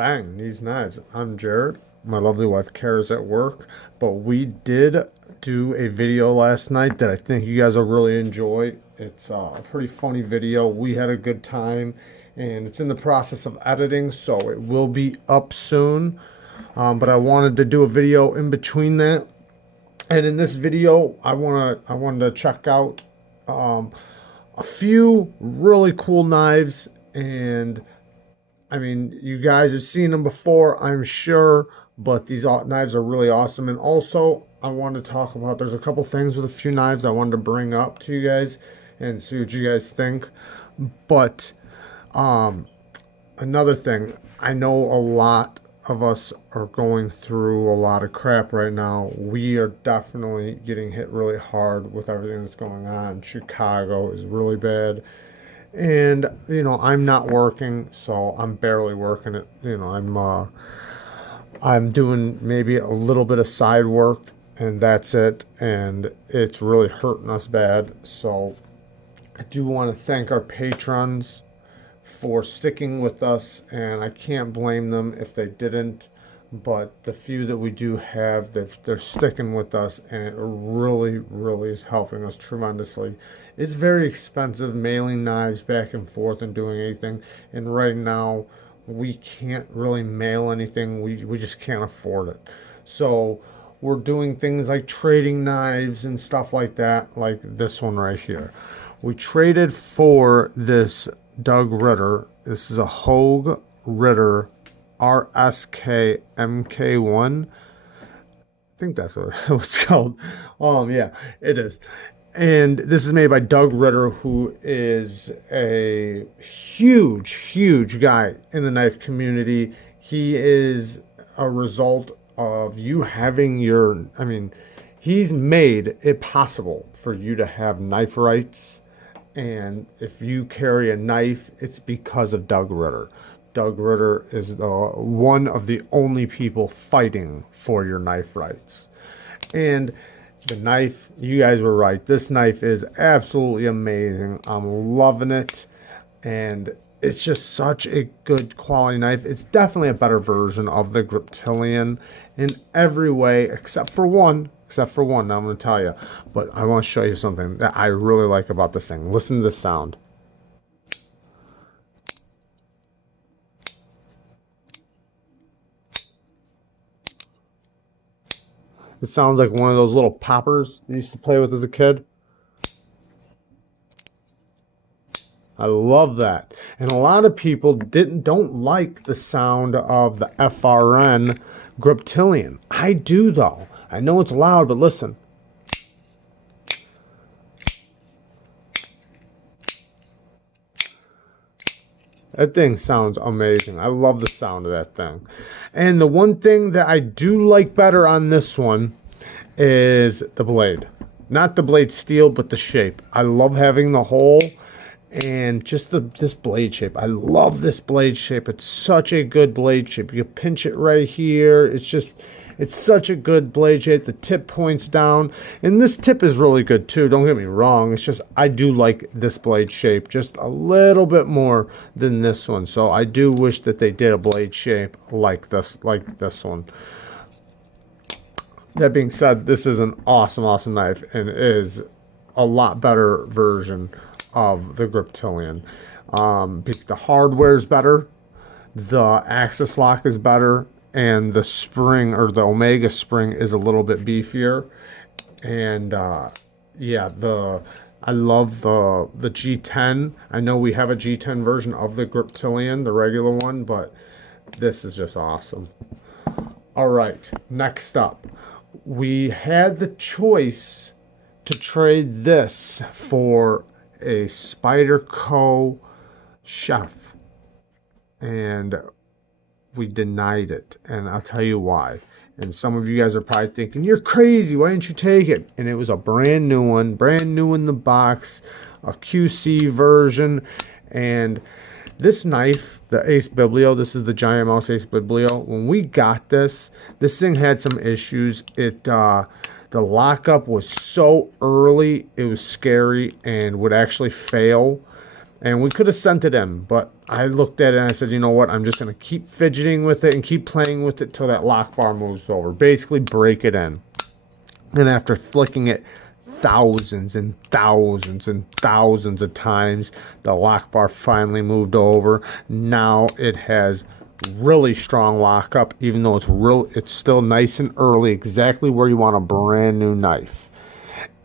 Bang, these knives. I'm Jared. My lovely wife Kara's at work, but we did do a video last night that I think you guys will really enjoy. It's a pretty funny video. We had a good time, and it's in the process of editing, so it will be up soon. But I wanted to do a video in between that, and in this video, I wanted to check out a few really cool knives. And I mean, you guys have seen them before, I'm sure, but these knives are really awesome. And also, I wanted to talk about, there's a couple things with a few knives I wanted to bring up to you guys and see what you guys think. But another thing, I know a lot of us are going through a lot of crap right now. We are definitely getting hit really hard with everything that's going on. Chicago is really bad. And I'm not working, so I'm barely working it. I'm doing maybe a little bit of side work, and that's it. And it's really hurting us bad. So I do want to thank our patrons for sticking with us, and I can't blame them if they didn't. But the few that we do have, they're sticking with us, and it really, really is helping us tremendously. It's very expensive mailing knives back and forth and doing anything, and right now we can't really mail anything. We just can't afford it. So we're doing things like trading knives and stuff like that, like this one right here. We traded for this Doug Ritter. This is a Hogue Ritter RSK MK1. I think that's what it's called. Yeah, it is. And this is made by Doug Ritter, who is a huge, huge guy in the knife community. He is a result of you having he's made it possible for you to have knife rights. And if you carry a knife, it's because of Doug Ritter. Doug Ritter is one of the only people fighting for your knife rights. And the knife, you guys were right. This knife is absolutely amazing. I'm loving it. And it's just such a good quality knife. It's definitely a better version of the Griptilian in every way, except for one. Now I'm going to tell you. But I want to show you something that I really like about this thing. Listen to the sound. It sounds like one of those little poppers you used to play with as a kid. I love that. And a lot of people don't like the sound of the FRN Griptilian. I do, though. I know it's loud, but listen. That thing sounds amazing. I love the sound of that thing. And the one thing that I do like better on this one is the blade. Not the blade steel, but the shape. I love having the hole and just this blade shape. I love this blade shape. It's such a good blade shape. You pinch it right here. It's such a good blade shape. The tip points down. And this tip is really good too. Don't get me wrong. It's just I do like this blade shape just a little bit more than this one. So I do wish that they did a blade shape like this one. That being said, this is an awesome, awesome knife and is a lot better version of the Griptilian. The hardware is better. The axis lock is better. And the spring, or the Omega spring, is a little bit beefier. And yeah, I love the G10. I know we have a G10 version of the Griptilian, the regular one, but this is just awesome. All right, next up, we had the choice to trade this for a Spyderco Chef, and we denied it, and I'll tell you why. And some of you guys are probably thinking, you're crazy, why didn't you take it? And it was a brand new one, brand new in the box, a QC version. And this knife, the Acebiblio, this is the Giant Mouse Acebiblio. When we got this thing had some issues. The lockup was so early, it was scary and would actually fail. And we could have sent it in, but I looked at it and I said, you know what? I'm just going to keep fidgeting with it and keep playing with it till that lock bar moves over. Basically break it in. And after flicking it thousands and thousands and thousands of times, the lock bar finally moved over. Now it has really strong lockup, even though it's still nice and early, exactly where you want a brand new knife.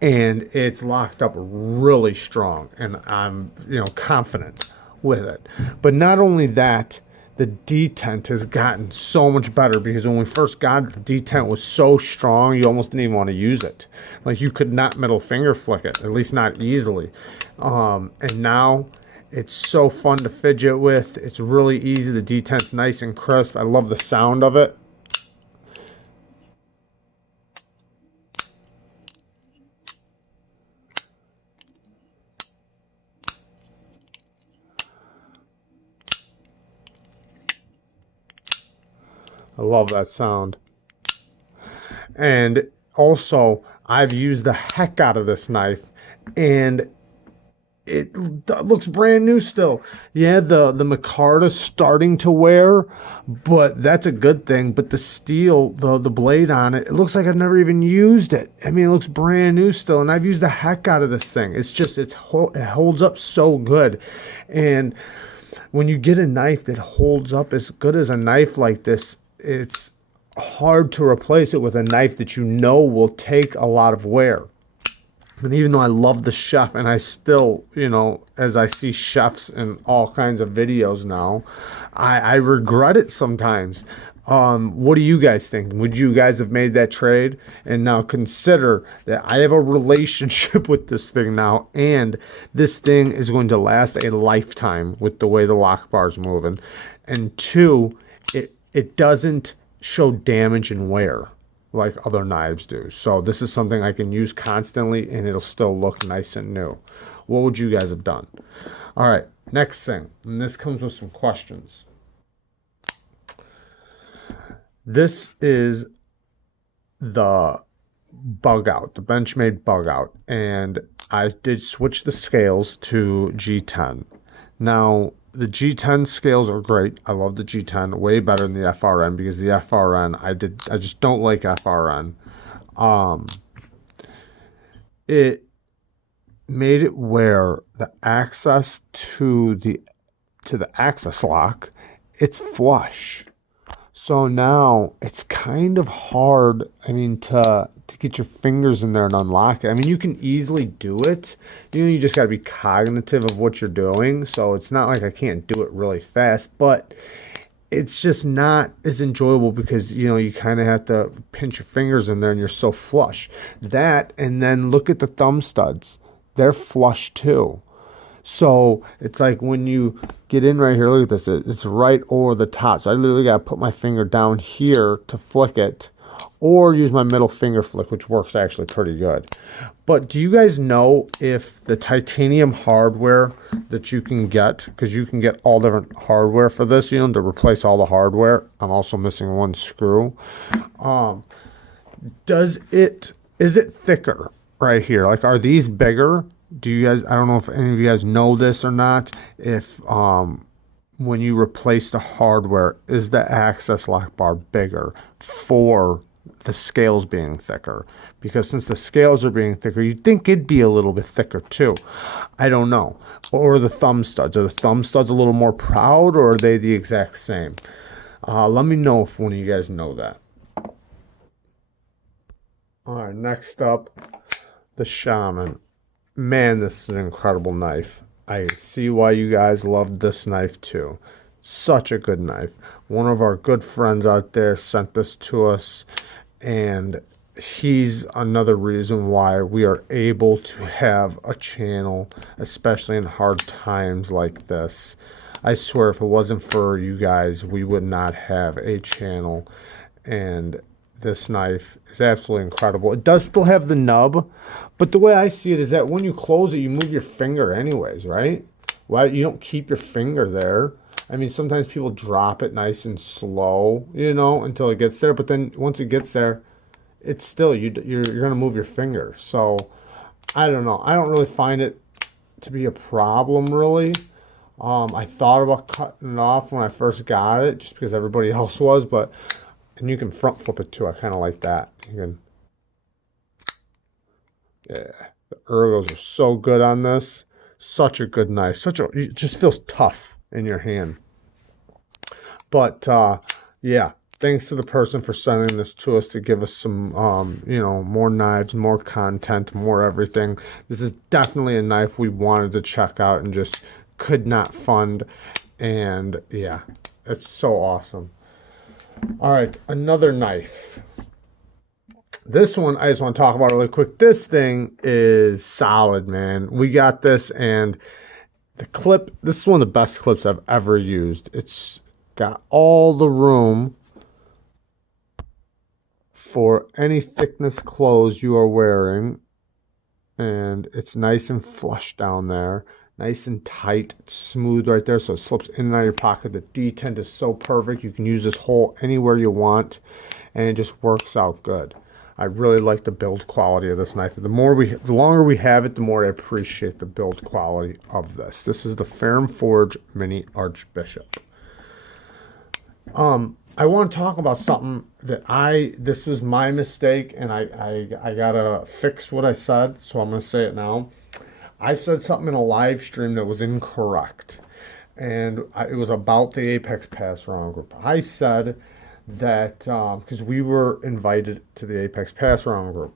And it's locked up really strong, and I'm confident with it. But not only that, the detent has gotten so much better, because when we first got it, the detent was so strong you almost didn't even want to use it. Like, you could not middle finger flick it, at least not easily. And now it's so fun to fidget with. It's really easy. The detent's nice and crisp. I love the sound of it. I love that sound. And also, I've used the heck out of this knife, and it looks brand new still. Yeah, the micarta's starting to wear, but that's a good thing. But the steel, the blade on it, it looks like I've never even used it. I mean, it looks brand new still, and I've used the heck out of this thing. It's just, it holds up so good. And when you get a knife that holds up as good as a knife like this, it's hard to replace it with a knife that will take a lot of wear. And even though I love the chef, and I still, as I see chefs in all kinds of videos now, I regret it sometimes. What do you guys think? Would you guys have made that trade? And now consider that I have a relationship with this thing now, and this thing is going to last a lifetime with the way the lock bar is moving. And two, it doesn't show damage and wear like other knives do. So this is something I can use constantly, and it'll still look nice and new. What would you guys have done? All right, next thing, and this comes with some questions. This is the bug out, the Benchmade bug out, and I did switch the scales to G10. Now, the G10 scales are great. I love the G10 way better than the FRN, because the FRN, I just don't like FRN. It made it where the access to the access lock, it's flush. So now it's kind of hard, to get your fingers in there and unlock it. I mean, you can easily do it. You just got to be cognitive of what you're doing. So it's not like I can't do it really fast, but it's just not as enjoyable, because, you kind of have to pinch your fingers in there and you're so flush. That, and then look at the thumb studs. They're flush too. So it's like when you get in right here, look at this, it's right over the top. So I literally got to put my finger down here to flick it, or use my middle finger flick, which works actually pretty good. But do you guys know if the titanium hardware that you can get, because you can get all different hardware for this, to replace all the hardware. I'm also missing one screw. Is it thicker right here? Like, are these bigger? Do you guys, I don't know if any of you guys know this or not, if when you replace the hardware, is the access lock bar bigger for the scales being thicker? Because since the scales are being thicker, you'd think it'd be a little bit thicker too. I don't know. Or the thumb studs. Are the thumb studs a little more proud, or are they the exact same? Let me know if one of you guys know that. All right, next up, the Shaman. Man, this is an incredible knife. I see why you guys loved this knife too. Such a good knife. One of our good friends out there sent this to us, and he's another reason why we are able to have a channel, especially in hard times like this. I swear, if it wasn't for you guys, we would not have a channel. And this knife is absolutely incredible. It does still have the nub, but the way I see it is that when you close it, you move your finger anyways, right? Why you don't keep your finger there? I mean, sometimes people drop it nice and slow, until it gets there. But then once it gets there, it's still, you're gonna move your finger. So I don't know. I don't really find it to be a problem, really. I thought about cutting it off when I first got it, just because everybody else was, and you can front flip it too. I kind of like that. You can, yeah, the ergos are so good on this. Such a good knife. It just feels tough in your hand. But yeah, thanks to the person for sending this to us to give us some, more knives, more content, more everything. This is definitely a knife we wanted to check out and just could not fund. And yeah, it's so awesome. All right, another knife. This one I just want to talk about really quick. This thing is solid, man. We got this, and the clip, this is one of the best clips I've ever used. It's got all the room for any thickness clothes you are wearing, and it's nice and flush down there, nice and tight. It's smooth right there, so it slips in and out of your pocket. The detent is so perfect. You can use this hole anywhere you want, and it just works out good. I really like the build quality of this knife. The longer we have it, the more I appreciate the build quality of this. This is the Ferrum Forge Mini Archbishop. I want to talk about something that this was my mistake, and I gotta fix what I said, so I'm gonna say it now. I said something in a live stream that was incorrect, and it was about the Apex Pass Round Group. I said that because we were invited to the Apex Pass Round Group,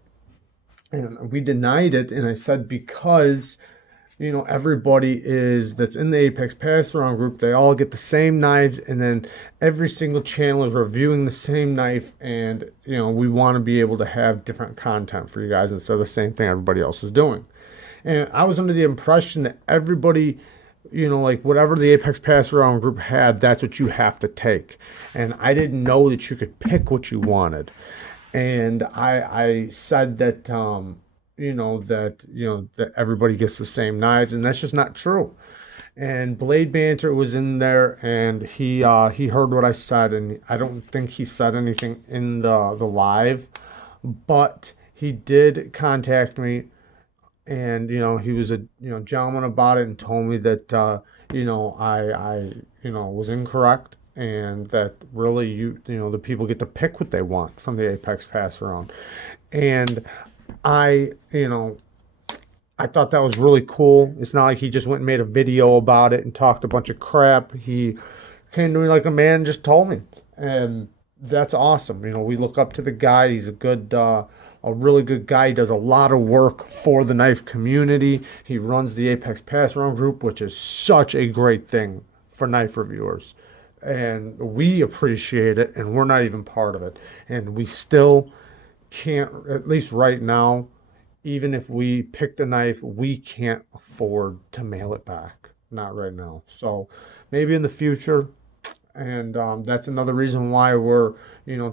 and we denied it, and I said because everybody that's in the Apex Pass Round Group, they all get the same knives, and then every single channel is reviewing the same knife, and we want to be able to have different content for you guys instead of the same thing everybody else is doing. And I was under the impression that everybody, like whatever the Apex Pass Round Group had, that's what you have to take. And I didn't know that you could pick what you wanted. And I said that, that everybody gets the same knives, and that's just not true. And Blade Banter was in there, and he heard what I said, and I don't think he said anything in the live, but he did contact me. And he was a gentleman about it, and told me that I was incorrect, and that really the people get to pick what they want from the Apex Pass Round. And I thought that was really cool. It's not like he just went and made a video about it and talked a bunch of crap. He came to me like a man and just told me, and that's awesome. We look up to the guy. He's a really good guy. He does a lot of work for the knife community. He runs the Apex Pass Round Group, which is such a great thing for knife reviewers. And we appreciate it, and we're not even part of it. And we still can't, at least right now, even if we picked a knife, we can't afford to mail it back. Not right now. So maybe in the future. And that's another reason why we're,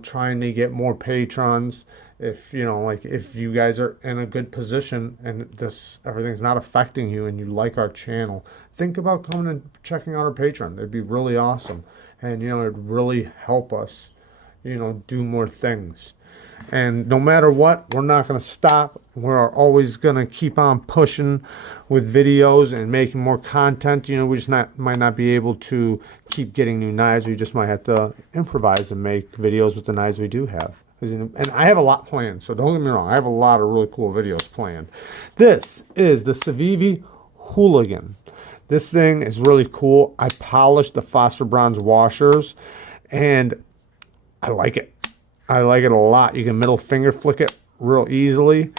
trying to get more patrons. If if you guys are in a good position and everything's not affecting you and you like our channel, think about coming and checking out our Patreon. It'd be really awesome, and it'd really help us do more things. And no matter what, we're not going to stop. We're always going to keep on pushing with videos and making more content. We just might not be able to keep getting new knives. We just might have to improvise and make videos with the knives we do have. And I have a lot planned, so don't get me wrong. I have a lot of really cool videos planned. This is the Acebiblio Hooligan. This thing is really cool. I polished the phosphor bronze washers, and I like it. I like it a lot. You can middle finger flick it real easily.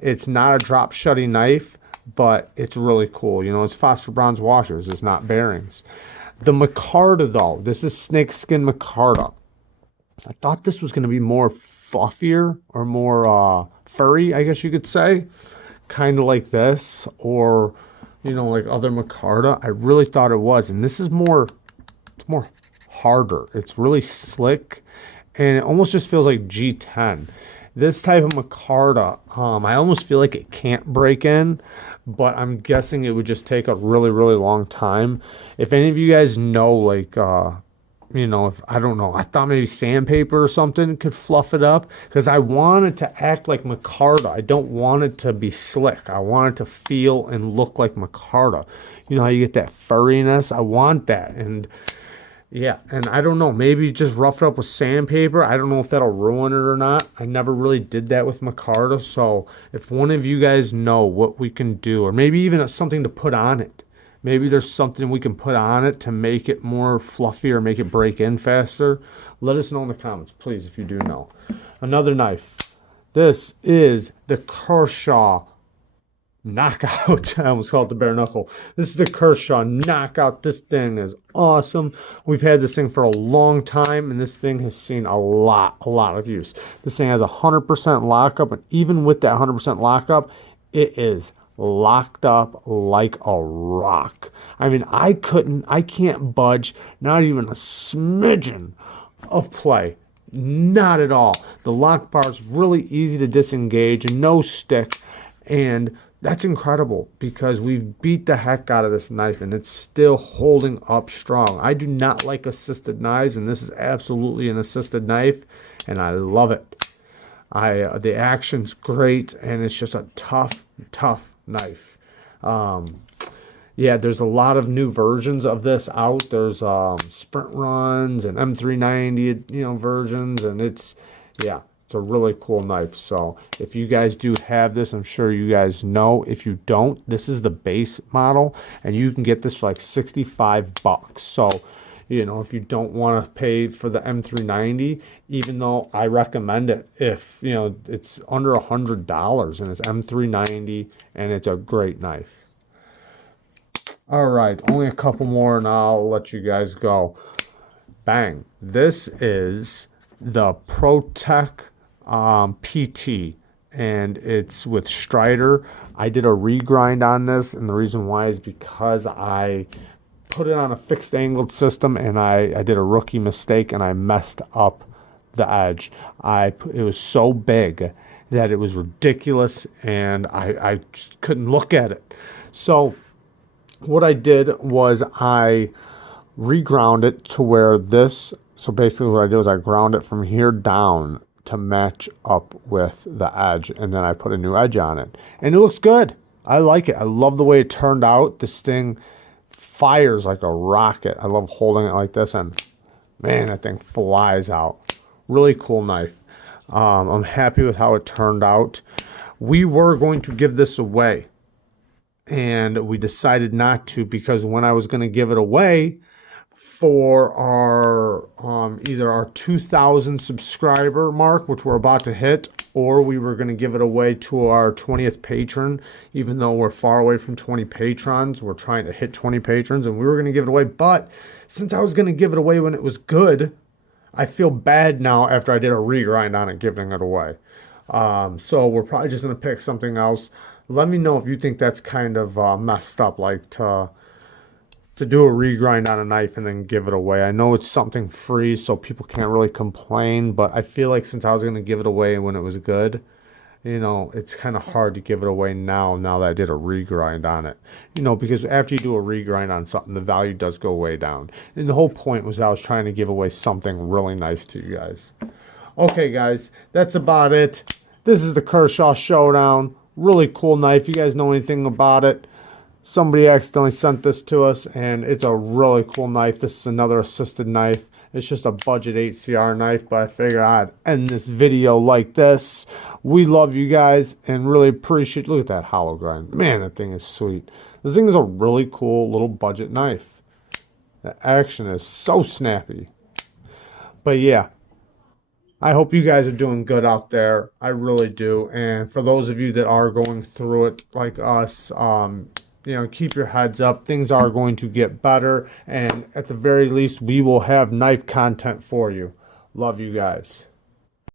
It's not a drop shutty knife, but it's really cool. It's phosphor bronze washers. It's not bearings. The micarta, though, this is snakeskin micarta. I thought this was going to be more fluffier or more furry, I guess you could say. Kind of like this, or, like other micarta. I really thought it was. And this is it's more harder. It's really slick, and it almost just feels like G10. This type of micarta, I almost feel like it can't break in, but I'm guessing it would just take a really, really long time. If any of you guys know, like, you know, if I don't know, I thought maybe sandpaper or something could fluff it up because I want it to act like micarta. I don't want it to be slick. I want it to feel and look like micarta. You know how you get that furriness? I want that. And yeah, and I don't know, maybe just rough it up with sandpaper. I don't know if that'll ruin it or not. I never really did that with micarta. So if one of you guys know what we can do, or maybe even something to put on it. Maybe there's something we can put on it to make it more fluffy or make it break in faster. Let us know in the comments, please, if you do know. Another knife. This is the Kershaw Knockout. I almost called it the bare knuckle. This is the Kershaw Knockout. This thing is awesome. We've had this thing for a long time, and this thing has seen a lot of use. This thing has 100% lockup, and even with that 100% lockup, it is locked up like a rock. I mean, I can't budge, not even a smidgen of play. Not at all. The lock bar is really easy to disengage and no stick. And that's incredible because we've beat the heck out of this knife and it's still holding up strong. I do not like assisted knives, and this is absolutely an assisted knife, and I love it. The action's great, and it's just a tough knife. Yeah, there's a lot of new versions of this out. There's sprint runs and M390 versions, and it's a really cool knife. So if you guys do have this, I'm sure you guys know. If you don't, this is the base model, and you can get this for like $65. So if you don't want to pay for the M390, even though I recommend it if, it's under $100 and it's M390 and it's a great knife. All right, only a couple more and I'll let you guys go. Bang. This is the Protec PT, and it's with Strider. I did a regrind on this, and the reason why is because I put it on a fixed angled system, and I did a rookie mistake, and I messed up the edge. It was so big that it was ridiculous, and I just couldn't look at it. So what I did was I reground it to where this. So basically what I did was I ground it from here down to match up with the edge, and then I put a new edge on it, and it looks good. I like it. I love the way it turned out. This thing fires like a rocket. I love holding it like this, and man, that thing flies out. Really cool knife. I'm happy with how it turned out. We were going to give this away, and we decided not to because when I was going to give it away for our either our 2,000 subscriber mark, which we're about to hit, or we were going to give it away to our 20th patron. Even though we're far away from 20 patrons, we're trying to hit 20 patrons, and we were going to give it away. But since I was going to give it away when it was good, I feel bad now after I did a regrind on it giving it away. So we're probably just going to pick something else. Let me know if you think that's kind of messed up, like to do a regrind on a knife and then give it away. I know it's something free, so people can't really complain, but I feel like since I was going to give it away when it was good, it's kind of hard to give it away now that I did a regrind on it. Because after you do a regrind on something, the value does go way down. And the whole point was I was trying to give away something really nice to you guys. Okay, guys, that's about it. This is the Kershaw Showdown. Really cool knife. You guys know anything about it? Somebody accidentally sent this to us, and it's a really cool knife. This is another assisted knife. It's just a budget HCR knife, but I figured I'd end this video like this. We love you guys and really appreciate. Look at that hollow grind. Man, that thing is sweet. This thing is a really cool little budget knife. The action is so snappy. But yeah, I hope you guys are doing good out there. I really do. And for those of you that are going through it like us, keep your heads up. Things are going to get better, and at the very least, we will have knife content for you. Love you guys.